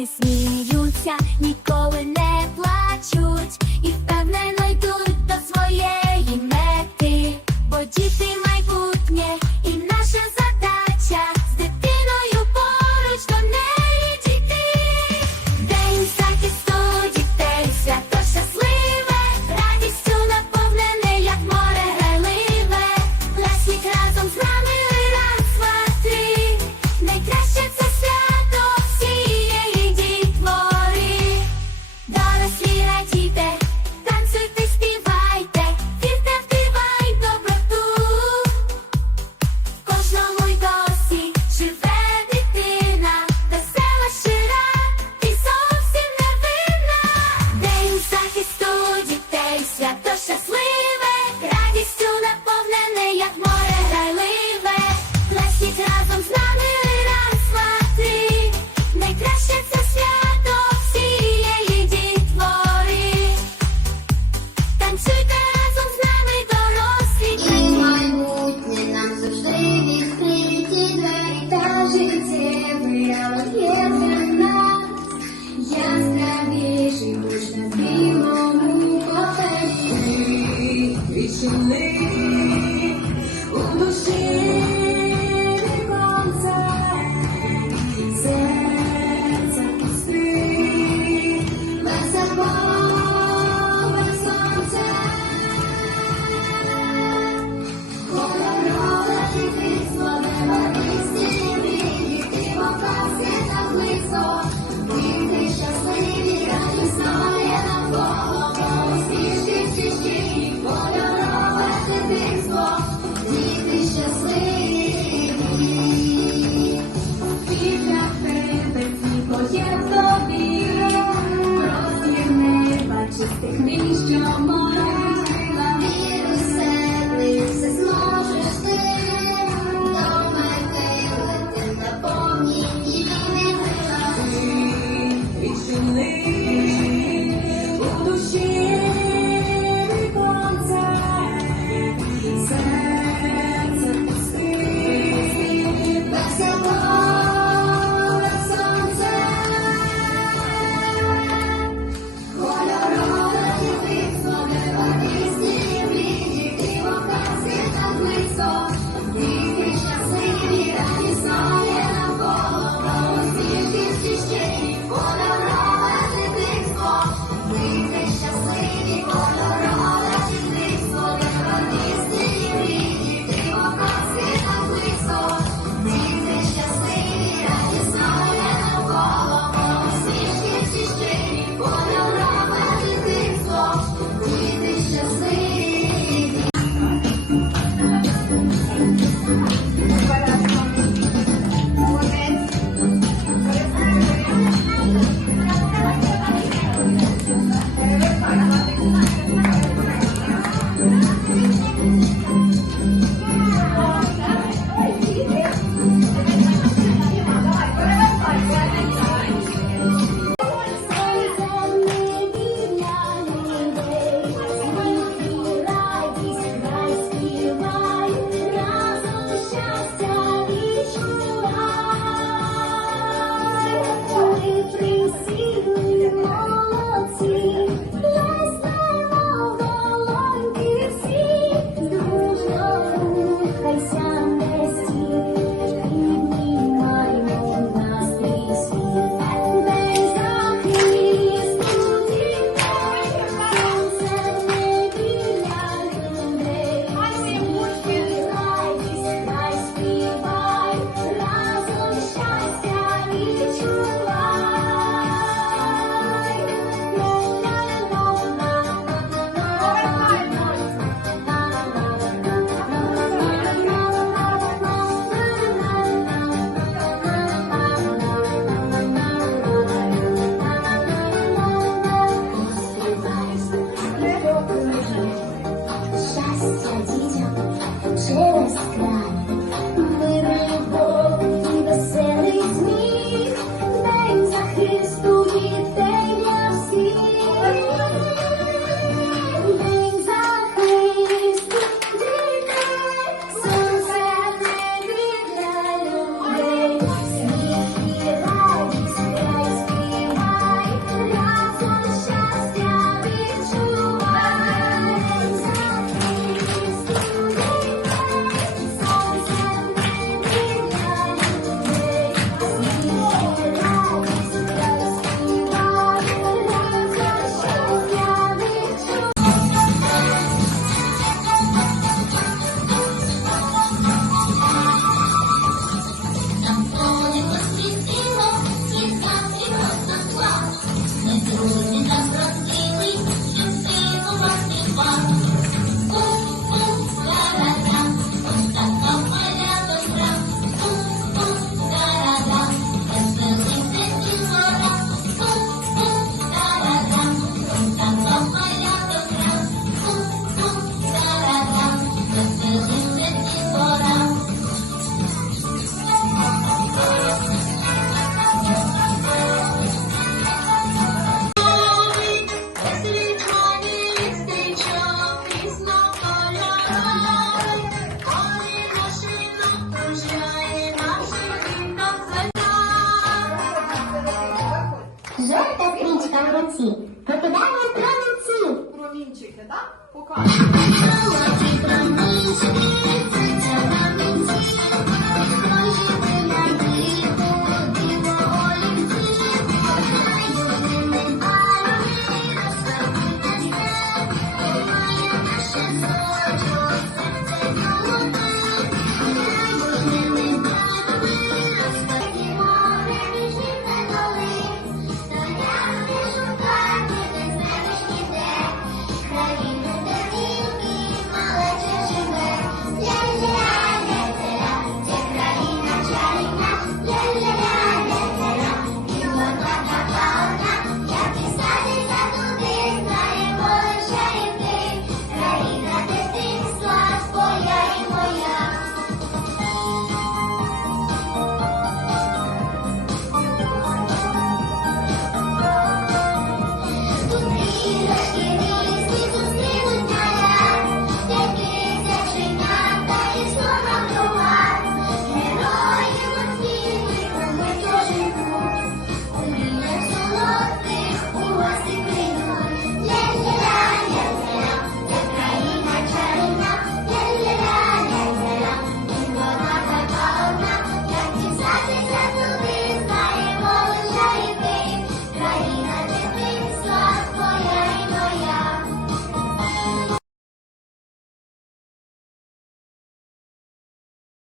Діти сміються, ніколи не